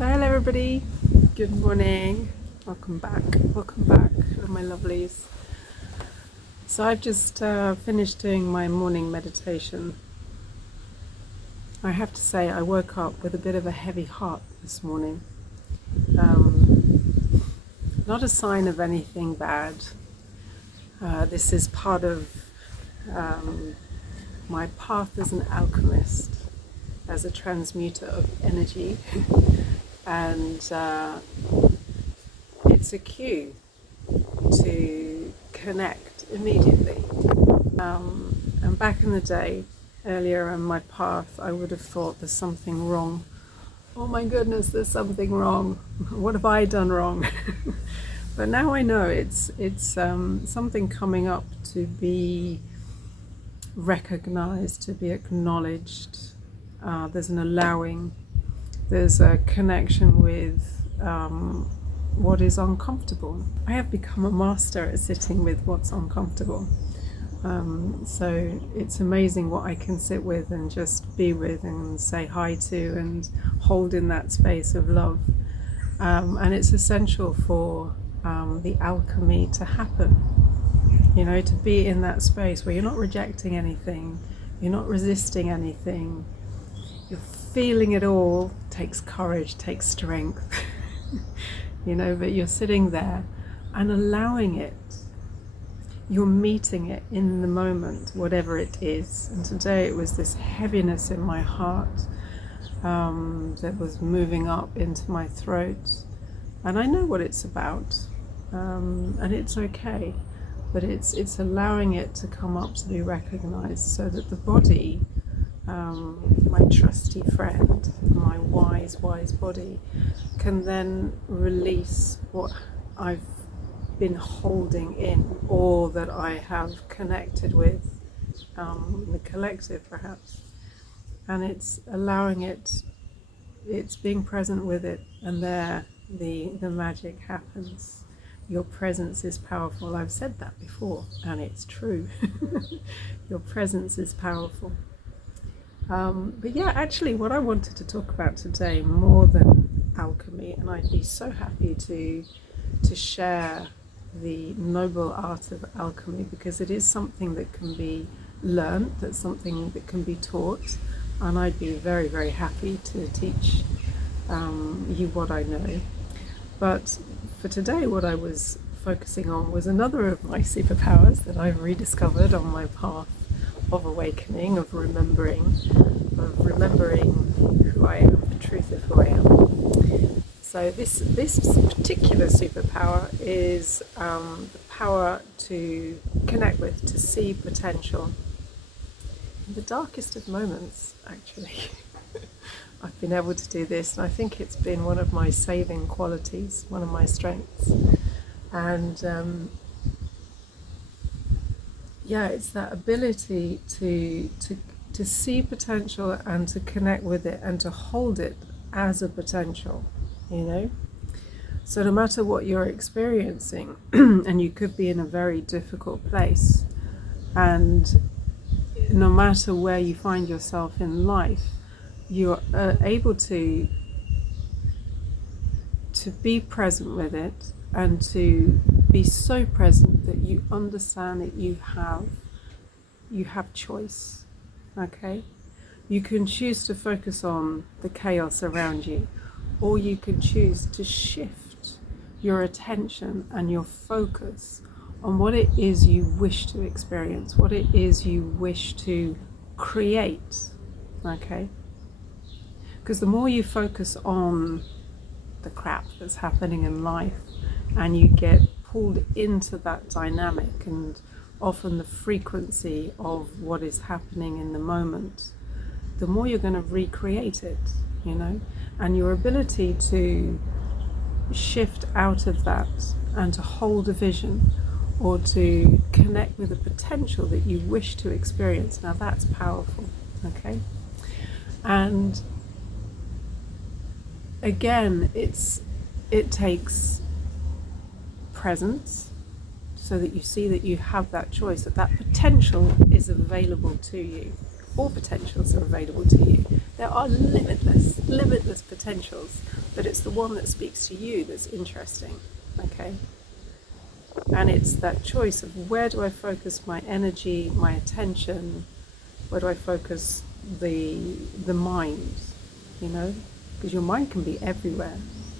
So hello everybody, good morning, welcome back, my lovelies. So I've just finished doing my morning meditation. I have to say I woke up with a bit of a heavy heart this morning. Not a sign of anything bad. This is part of my path as an alchemist, as a transmuter of energy. And it's a cue to connect immediately. And back in the day, earlier in my path, I would have thought there's something wrong. Oh my goodness, there's something wrong. What have I done wrong? But now I know it's something coming up to be recognized, to be acknowledged. There's an allowing. There's a connection with what is uncomfortable. I have become a master at sitting with what's uncomfortable. So it's amazing what I can sit with and just be with and say hi to and hold in that space of love. And it's essential for the alchemy to happen. You know, to be in that space where you're not rejecting anything, you're not resisting anything, you're feeling it all. Takes courage, takes strength, you know, but you're sitting there and allowing it. You're meeting it in the moment, whatever it is. And today it was this heaviness in my heart that was moving up into my throat. And I know what it's about, and it's okay. But it's allowing it to come up to be recognized so that the body, my trusty friend, my wise body, can then release what I've been holding in, or that I have connected with, the collective perhaps. And it's allowing it, it's being present with it, and there the magic happens. Your presence is powerful. I've said that before, and it's true. Your presence is powerful. But yeah, actually what I wanted to talk about today, more than alchemy, and I'd be so happy to share the noble art of alchemy, because it is something that can be learned, that's something that can be taught, and I'd be very, very happy to teach you what I know. But for today, what I was focusing on was another of my superpowers that I've rediscovered on my path of awakening, of remembering who I am, the truth of who I am. So this particular superpower is the power to connect with, to see potential. In the darkest of moments, actually. I've been able to do this, and I think it's been one of my saving qualities, one of my strengths. And it's that ability to see potential and to connect with it and to hold it as a potential, you know. So no matter what you're experiencing, and you could be in a very difficult place, and no matter where you find yourself in life, you're able to be present with it, and to be so present that you understand that you have choice. Okay, you can choose to focus on the chaos around you, or you can choose to shift your attention and your focus on what it is you wish to experience, what it is you wish to create. Okay, because the more you focus on the crap that's happening in life, and you get pulled into that dynamic and often the frequency of what is happening in the moment, the more you're going to recreate it, you know. And your ability to shift out of that and to hold a vision, or to connect with a potential that you wish to experience, now that's powerful. Okay, and again, it takes presence, so that you see that you have that choice, that potential is available to you. All potentials are available to you. There are limitless potentials but it's the one that speaks to you that's interesting, okay? And it's that choice of where do I focus my energy, my attention, where do I focus the mind, you know? Because your mind can be everywhere,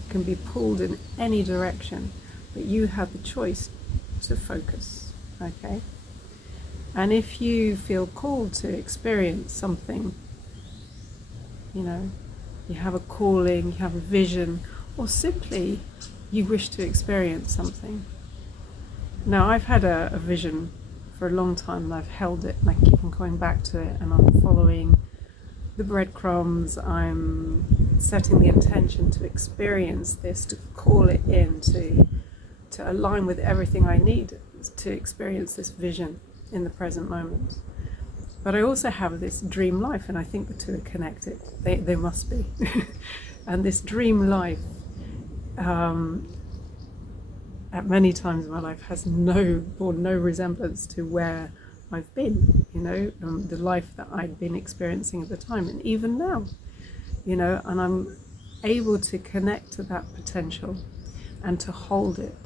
can be pulled in any direction, but you have the choice to focus, okay? And if you feel called to experience something, you know, you have a calling, you have a vision, or simply you wish to experience something. Now, I've had a vision for a long time, and I've held it, and I keep on going back to it, and I'm following the breadcrumbs. I'm setting the intention to experience this, to call it in, to align with everything I need to experience this vision in the present moment. But I also have this dream life, and I think the two are connected. They must be. And this dream life, at many times in my life, has no resemblance to where I've been, you know, the life that I'd been experiencing at the time, and even now, you know, and I'm able to connect to that potential and to hold it.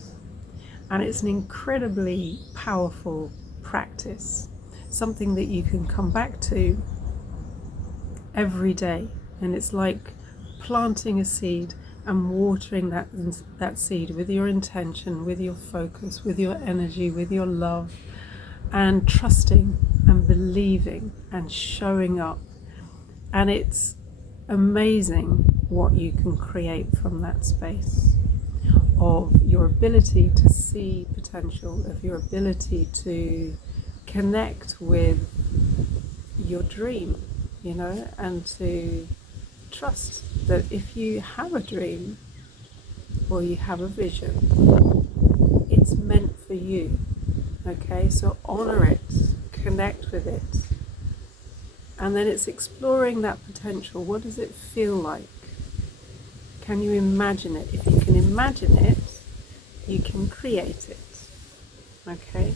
And it's an incredibly powerful practice, something that you can come back to every day. And it's like planting a seed and watering that seed with your intention, with your focus, with your energy, with your love, and trusting and believing and showing up. And it's amazing what you can create from that space of your ability to see potential, of your ability to connect with your dream, you know, and to trust that if you have a dream or you have a vision, it's meant for you, okay? So honor it, connect with it, and then it's exploring that potential. What does it feel like? Can you imagine it? If you can imagine it, you can create it, okay?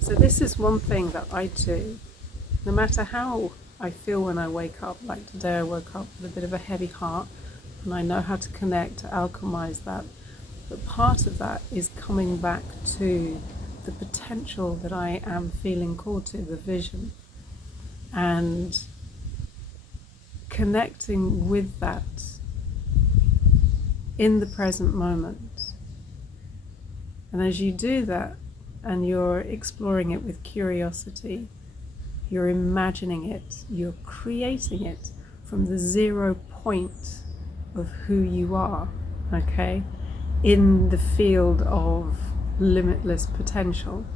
So this is one thing that I do, no matter how I feel when I wake up. Like today I woke up with a bit of a heavy heart, and I know how to connect, to alchemize that. But part of that is coming back to the potential that I am feeling called to, the vision, and connecting with that in the present moment. And as you do that, and you're exploring it with curiosity, you're imagining it, you're creating it from the 0 point of who you are, okay, in the field of limitless potential.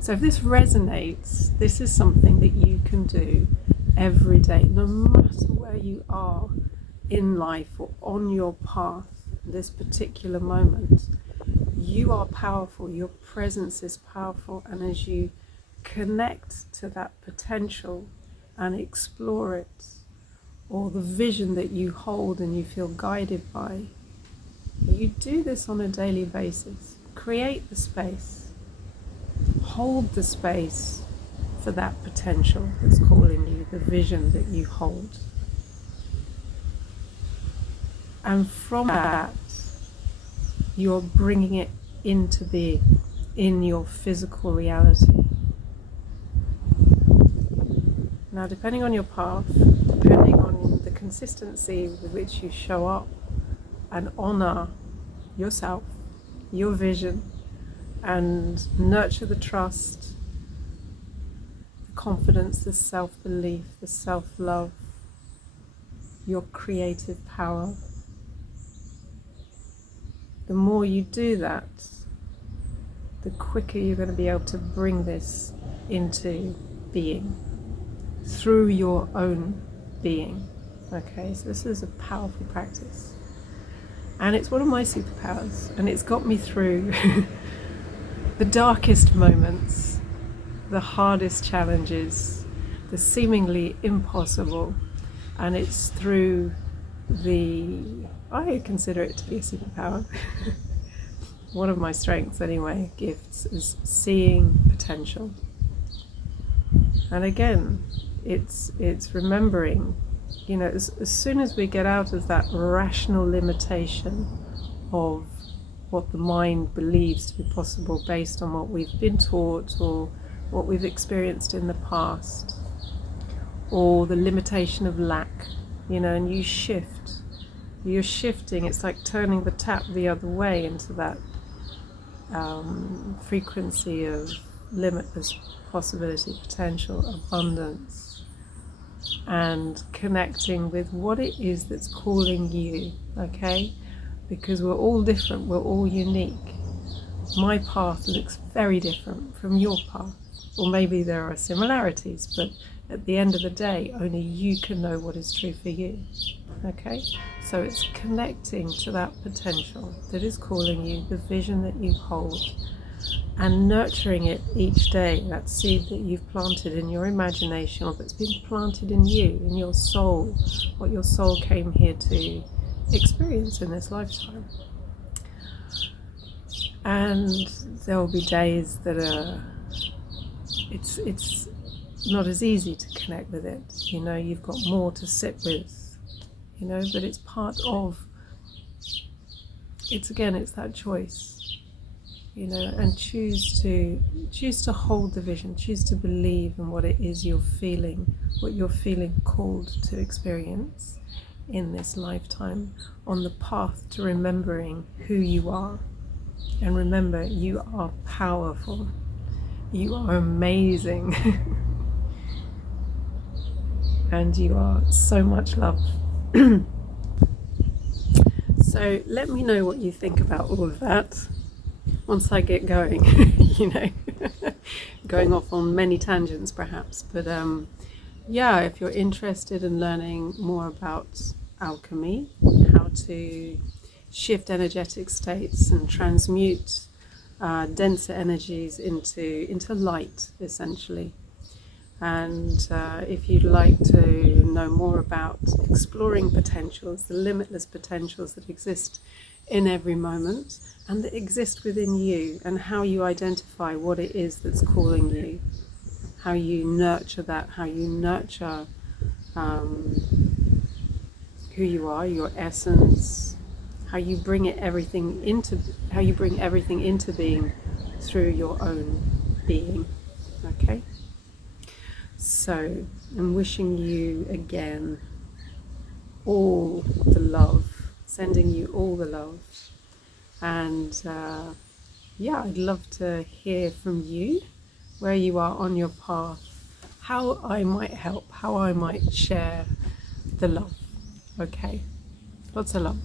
So if this resonates, this is something that you can do every day, no matter where you are in life or on your path, this particular moment. You are powerful, your presence is powerful, and as you connect to that potential and explore it, or the vision that you hold and you feel guided by, you do this on a daily basis. Create the space, hold the space for that potential that's calling you, the vision that you hold. And from that, you're bringing it into being in your physical reality. Now, depending on your path, depending on the consistency with which you show up and honor yourself, your vision, and nurture the trust, the confidence, the self-belief, the self-love, your creative power, the more you do that, the quicker you're going to be able to bring this into being through your own being. Okay, so this is a powerful practice, and it's one of my superpowers, and it's got me through the darkest moments, the hardest challenges, the seemingly impossible, and it's through I consider it to be a superpower. One of my strengths anyway, gifts, is seeing potential. And again, it's remembering, You know, as soon as we get out of that rational limitation of what the mind believes to be possible based on what we've been taught or what we've experienced in the past, or the limitation of lack, you know, and you're shifting. It's like turning the tap the other way into that frequency of limitless possibility, potential, abundance, and connecting with what it is that's calling you, okay? Because we're all different, we're all unique. My path looks very different from your path, or maybe there are similarities, but at the end of the day, only you can know what is true for you, okay? So it's connecting to that potential that is calling you, the vision that you hold, and nurturing it each day, that seed that you've planted in your imagination, or that's been planted in you, in your soul, what your soul came here to experience in this lifetime. And there will be days that are, it's not as easy to connect with it, you know, you've got more to sit with, you know, but it's part of, it's that choice, you know, and choose to hold the vision, choose to believe in what it is you're feeling, what you're feeling called to experience in this lifetime, on the path to remembering who you are. And remember, you are powerful, you are amazing, and you are so much love. So let me know what you think about all of that once I get going, you know, going off on many tangents perhaps, but yeah, if you're interested in learning more about alchemy, how to shift energetic states and transmute denser energies into light, essentially. And if you'd like to know more about exploring potentials, the limitless potentials that exist in every moment and that exist within you, and how you identify what it is that's calling you, how you nurture that, how you nurture who you are, your essence, how you bring everything into being through your own being. Okay? So I'm wishing you again all the love, sending you all the love, and yeah, I'd love to hear from you where you are on your path, how I might help, how I might share the love. Okay, lots of love.